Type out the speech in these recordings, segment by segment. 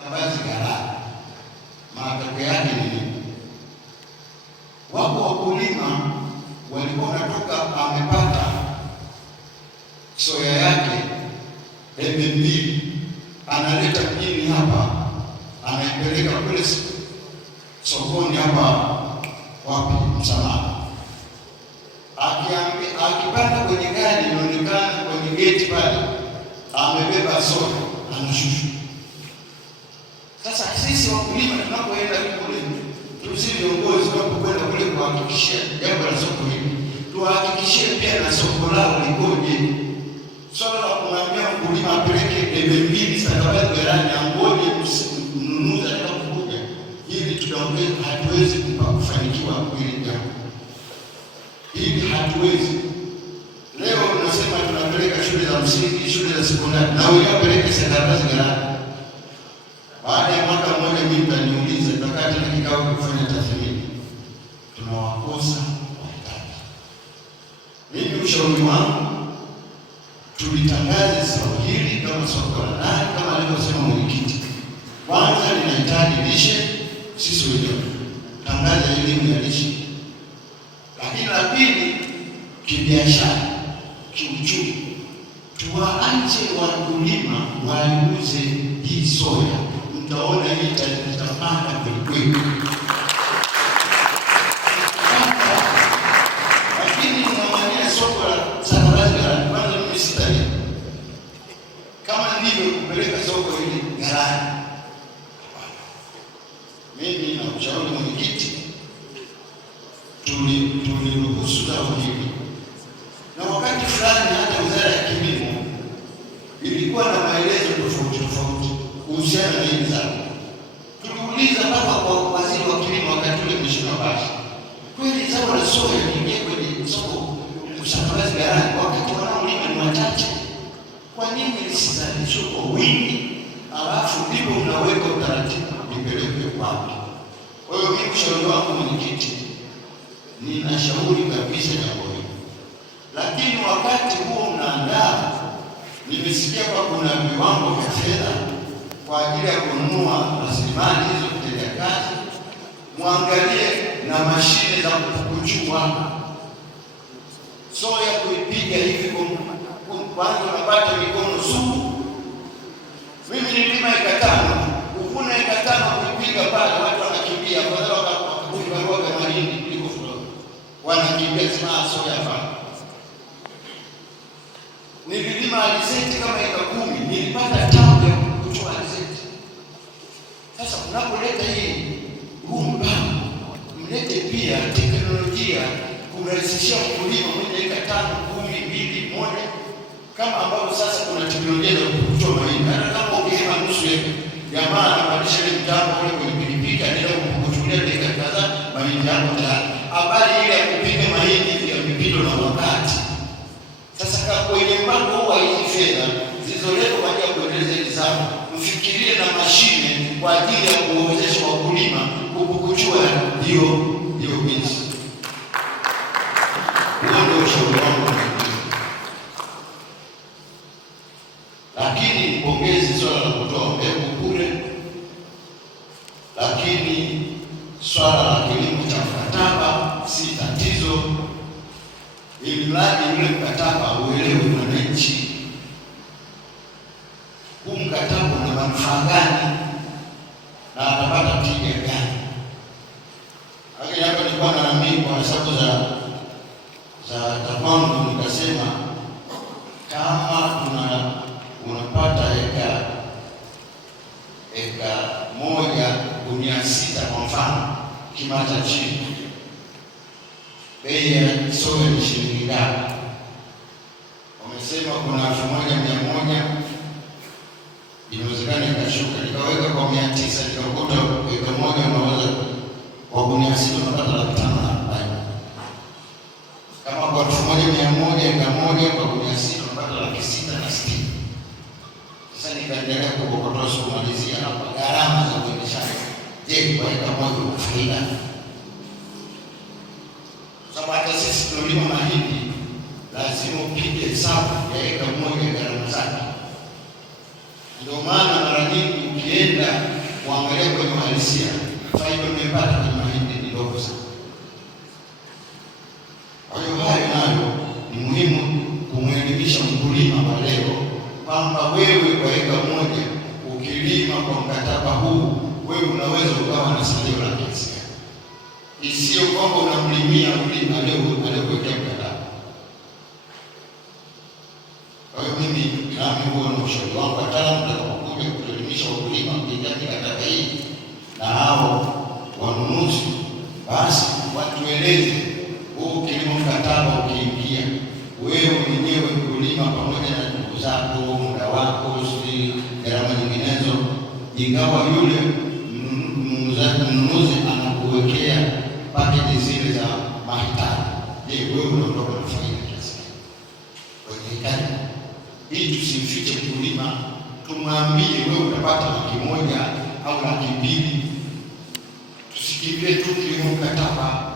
Stakabadhi ghalani. Matokeo yake ni nini? Wapo wakulima walikuwa wanatoka, amepata soya yake embe mbili, analeta mjini hapa, anaipeleka kule sokoni hapa wapi Msamaha. Akipanda kwenye gari, inaonekana kwenye geti pale amebeba soya, anashusha. Sasa sisi wakulima tunapoenda kule, sisi viongozi tunapokwenda kule kuhakikishia jambo la soko hili, tuhakikishie pia na soko lao likoje. Swala la kumwambia mkulima apeleke embe mbili stakabadhi ghalani, angoje mnunuzi atakapokuja, ili tutaongeza, hatuwezi kufanikiwa hili jambo. Hivi hatuwezi. Leo tunasema tunapeleka shule za msingi, shule za sekondari, na wewe apeleke stakabadhi ghalani. Baada ya mwaka mmoja mimi nitaniuliza, tutakati na kikao kufanya tathmini, tunawakosa wahitaji. Mimi ushauri wangu, tulitangaze soko hili kama soko la ndani, kama alivyosema mwenyekiti. Kwanza linahitaji lishe, sisi wenyewe tangaza elimu ya lishe. Lakini la pili, kibiashara, kiuchumi, tuwaache wakulima wauze hii soya. Mtaona hii itapanda kweli. Lakini tunamania soko la stakabadhi ghalani. Kwanza mimi sitaki, kama ndivyo kupeleka soko hili ghalani, mimi na ushauri mwenyekiti, tuliruhusu zao hili. Na wakati fulani hata Wizara ya Kilimo ilikuwa na maelezo tofauti kuhusiana na hili zao. Tuliuliza mpaka kwa waziri wa kilimo wakati ule, Mheshimiwa Bashe, kweli zao la soya liingie kwenye soko stakabadhi ghalani wakati wanaolima ni wachache? Kwa nini lisizalishwe kwa wingi, alafu ndipo unaweka utaratibu lipelekwe wapi? Kwa hiyo mimi ushauri wangu mwenyekiti, ninashauri kabisa jambo hili. Lakini wakati huo mnaandaa, nimesikia kwa kuna viwango vya fedha kwa ajili ya kununua rasilimali hizo vitendea kazi. Muangalie na mashine za kupukuchua soya, kuipiga hivi kwanza unapata mikono sugu. Mimi nilima eka 5, kuvuna eka 5 kuipiga pale watu wanakimbia, kwa sababu wakakuibarua mahindi kuliko flow, wanakimbia sema soya hapa. Nililima alizeti kama eka 10, nilipata tabu ya kuchua alizeti. Sasa unapoleta huu mpango, mlete pia teknolojia kurahisishia mkulima mwenye eka 5, 10, 2, 1, kama ambavyo sasa kuna teknolojia za kuchua mahindi. Hata kama ukilima nusu eka, jamaa anabadilisha ile mtambo ule kwenye pilipili, anaenda kuchukulia dakika kadhaa, mahindi yako tayari. Habari ile ya kupiga mahindi ya mipito na wakati. Sasa kwenye mpango huu wa hizi fedha zilizoletwa kwa ajili ya kuendeleza hizi zao, mfikirie na mashine kwa ajili ya kuwezesha wakulima kupukuchua hiyo binzi. Huo ndio ushauri wangu. Lakini pongezi swala la kutoa mbegu bure, lakini swala la kilimo cha mkataba si tatizo, ili mradi ule mkataba uelewe mwananchi huu mkataba una manufaa gani na atapata tija gani. Lakini hapa nilikuwa na mimi kwa sababu za kwangu, nikasema kama unapata eka 1 gunia 6 kwa mfano, kimata chini, bei ya soya ni shilingi ngapi? Wamesema kuna 1100, inawezekana ikashuka, nikaweka kwa 900, nikakuta eka 1 unaweza kwa gunia 6 unapata 540. Kama kwa 1100 eka 1 kwa gunia 6 unapata 660. Sasa nikaendelea kukokotoa kumalizia hapa gharama za uendeshaji. Je, kwa eka 1 una faida? Sababu hata sisi tunalima mahindi, lazima upige hesabu ya eka 1 gharama zake. Ndio maana mara nyingi ukienda kuangalia kwenye uhalisia, faida unayopata kwenye mahindi ni ndogo sana. Kwa hiyo hayo nayo ni muhimu kumwelimisha mkulima wa leo kwamba wewe kwa eka moja ukilima kwa mkataba huu, wewe unaweza ukawa na salio la kiasi gani. Isiyo kwamba unamlimia mkulima aliyekuwekea mkataba. Kwa hiyo mimi nami huo ni ushauri wangu, wataalamu watakapokuja kuelimisha wakulima kuingia mikataba hii na hao wanunuzi, basi watueleze huu kilimo mkataba ukiingia, wewe mwenyewe mkulima pamoja na ndugu zako, muda wako, gharama nyinginezo, ingawa yule mnunuzi anakuwekea pakeji zile za mahitaji, je, wewe unaondoka na faida kiasi gani kwenye hekari? Hii tusimfiche mkulima, tumwambie wewe utapata $100,000 au $200,000. Tusikimbie tu kilimo mkataba,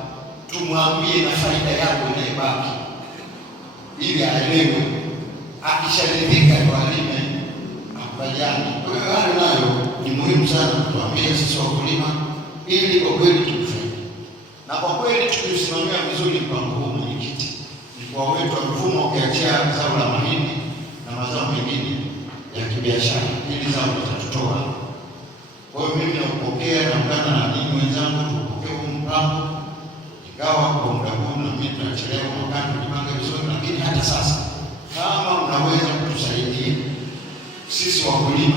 tumwambie na faida yako inayobaki ili aelewe. Akisharidhika ndo alime, akubaliane. Kwa hiyo hayo nayo ni muhimu sana kutuambia sisi wakulima, ili kwa kweli tufaidi. Na kwa kweli tukisimamia vizuri mpango huu, mwenyekiti, mkoa wetu wa Ruvuma ukiachia zao la mahindi na mazao mengine ya kibiashara, ili zao litatutoa. Kwa hiyo mimi nakupokea na ungana na ninyi wenzangu, tupokee huu mpango, ingawa kwa muda huu na mimi tunachelewa mwakani kujipange vizuri, lakini hata sasa kama unaweza kutusaidia sisi wakulima,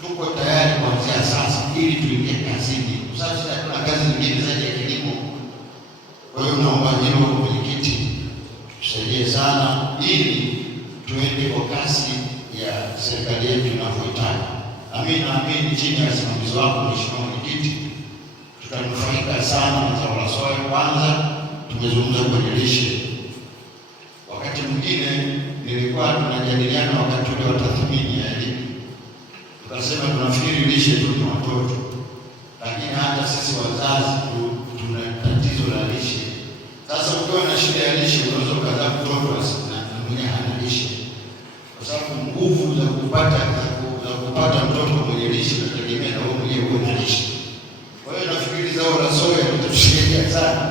tuko tayari kuanzia sasa ili tuingie kazini, kwa sababu sasa tuna kazi nyingine zaidi ya kilimo. Kwa hiyo naomba hilo mwenyekiti, tusaidie sana ili tuende kwa kasi ya serikali yetu inavyohitaji. Na mimi naamini chini ya usimamizi wako Mheshimiwa Mwenyekiti, tutanufaika sana na zao la soya. Kwanza tumezungumza kwenye lishe. Wakati mwingine nilikuwa tunajadiliana wakati ule wa tathmini ya elimu, tukasema tunafikiri lishe tu ni watoto, lakini hata sisi wazazi tuna tatizo la lishe. Sasa ukiwa na shida ya lishe, unaweza ukazaa mtoto na mwenye hana lishe, kwa sababu nguvu za kupata mtoto mwenye lishe inategemea na wewe mwenyewe uwe na lishe. Kwa hiyo nafikiri zao la soya litatusaidia sana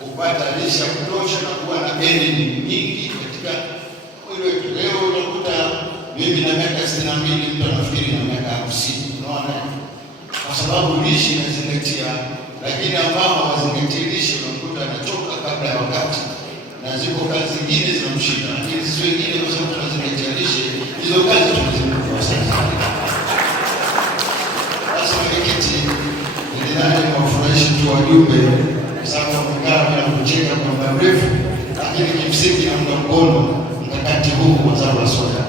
kupata lishe ya kutosha na kuwa na energy nyingi katika mwili wetu. Leo unakuta mimi na miaka 62, mtu anafikiri na miaka 50, unaona, kwa sababu lishe inazingatia. Lakini ambao hawazingatii lishe unakuta anachoka kabla ya wakati, na ziko kazi zingine zinamshinda, lakini sisi wengine kwa sababu tunazingatia lishe, hizo kazi tunazimaliza sasa. Basi mwenyekiti, nilidhani niwafurahishe tu wajumbe, kwa sababu wamekaa bila kucheka kwa muda mrefu, lakini kimsingi naunga mkono mkakati huu wa zao la soya.